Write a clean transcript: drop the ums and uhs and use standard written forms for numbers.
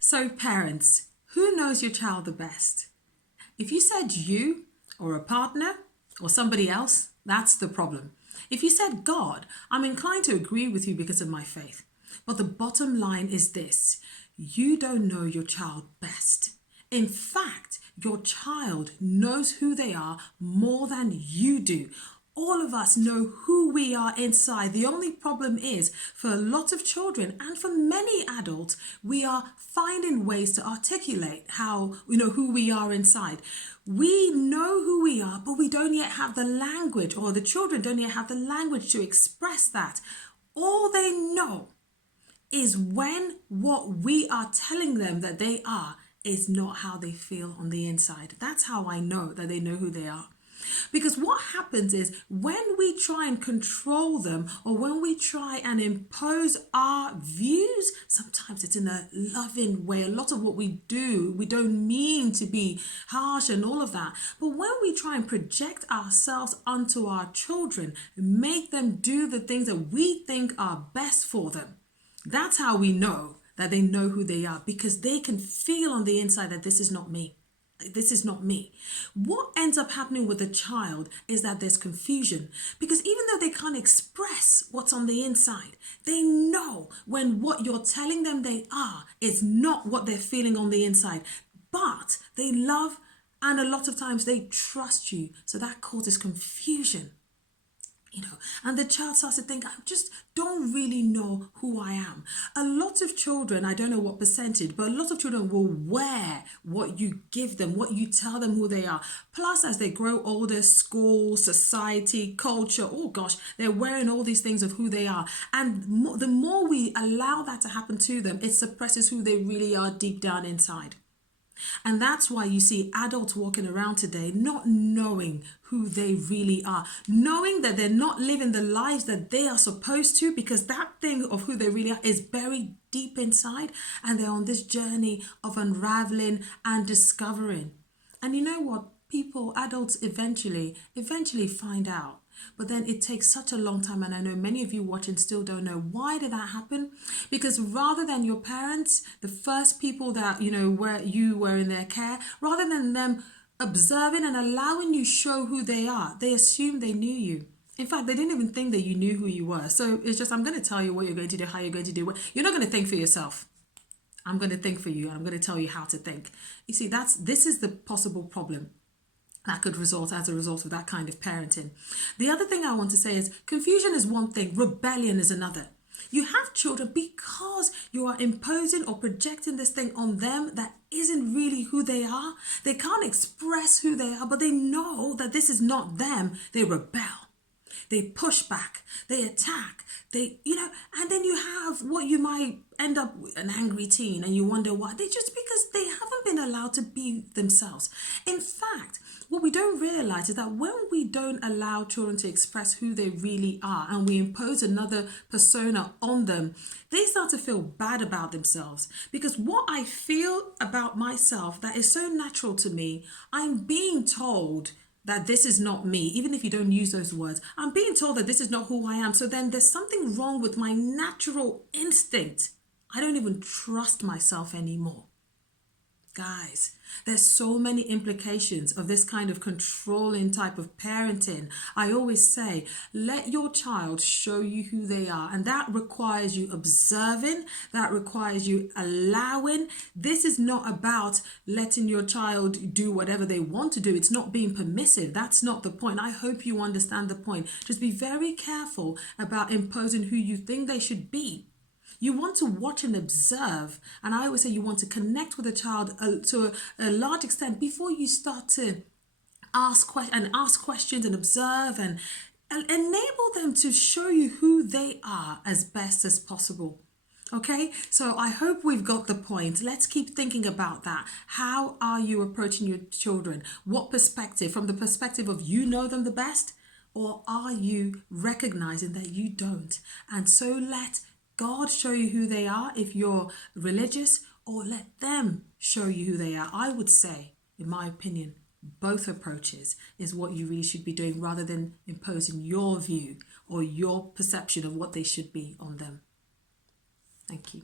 So parents, who knows your child the best? If you said you or a partner or somebody else, that's the problem. If you said God, I'm inclined to agree with you because of my faith. But the bottom line is this: you don't know your child best. In fact, your child knows who they are more than you do. All of us know who we are inside. The only problem is, for a lot of children and for many adults, we are finding ways to articulate how, who we are inside. We know who we are, but we don't yet have the language, or the children don't yet have the language to express that. All they know is when what we are telling them that they are is not how they feel on the inside. That's how I know that they know who they are. Because what happens is, when we try and control them, or when we try and impose our views, sometimes it's in a loving way. A lot of what we do, we don't mean to be harsh and all of that. But when we try and project ourselves onto our children, make them do the things that we think are best for them, that's how we know that they know who they are, because they can feel on the inside that this is not me. This is not me. What ends up happening with a child is that there's confusion, because even though they can't express what's on the inside, they know when what you're telling them they are is not what they're feeling on the inside. But they love, and a lot of times they trust you. So that causes confusion. And the child starts to think, I just don't really know who I am. A lot of children, I don't know what percentage, but a lot of children will wear what you give them, what you tell them who they are. Plus, as they grow older, school, society, culture, oh gosh, they're wearing all these things of who they are. And the more we allow that to happen to them, it suppresses who they really are deep down inside. And that's why you see adults walking around today not knowing who they really are, knowing that they're not living the lives that they are supposed to, because that thing of who they really are is buried deep inside, and they're on this journey of unraveling and discovering. And you know what? Adults eventually find out. But then it takes such a long time, and I know many of you watching still don't know. Why did that happen? Because rather than your parents, the first people that, where you were in their care, rather than them observing and allowing you show who they are, they assumed they knew you. In fact, they didn't even think that you knew who you were. So it's just, I'm going to tell you what you're going to do, how you're going to do it. You're not going to think for yourself. I'm going to think for you, and I'm going to tell you how to think. You see, this is the possible problem that could result as a result of that kind of parenting. The other thing I want to say is, confusion is one thing, rebellion is another. You have children because you are imposing or projecting this thing on them that isn't really who they are. They can't express who they are, but they know that this is not them. They rebel. They push back, they attack, and then you have what you might end up with, an angry teen, and you wonder why. Just because they haven't been allowed to be themselves. In fact, what we don't realize is that when we don't allow children to express who they really are, and we impose another persona on them, they start to feel bad about themselves. Because what I feel about myself that is so natural to me, I'm being told that this is not me. Even if you don't use those words, I'm being told that this is not who I am. So then there's something wrong with my natural instinct. I don't even trust myself anymore. Guys, there's so many implications of this kind of controlling type of parenting. I always say, let your child show you who they are. And that requires you observing, that requires you allowing. This is not about letting your child do whatever they want to do. It's not being permissive. That's not the point. I hope you understand the point. Just be very careful about imposing who you think they should be. You want to watch and observe. And I always say you want to connect with a child to a large extent before you start to ask questions and observe and enable them to show you who they are as best as possible. Okay, so I hope we've got the point. Let's keep thinking about that. How are you approaching your children? What perspective? From the perspective of you know them the best? Or are you recognizing that you don't? And so let God show you who they are if you're religious, or let them show you who they are. I would say, in my opinion, both approaches is what you really should be doing, rather than imposing your view or your perception of what they should be on them. Thank you.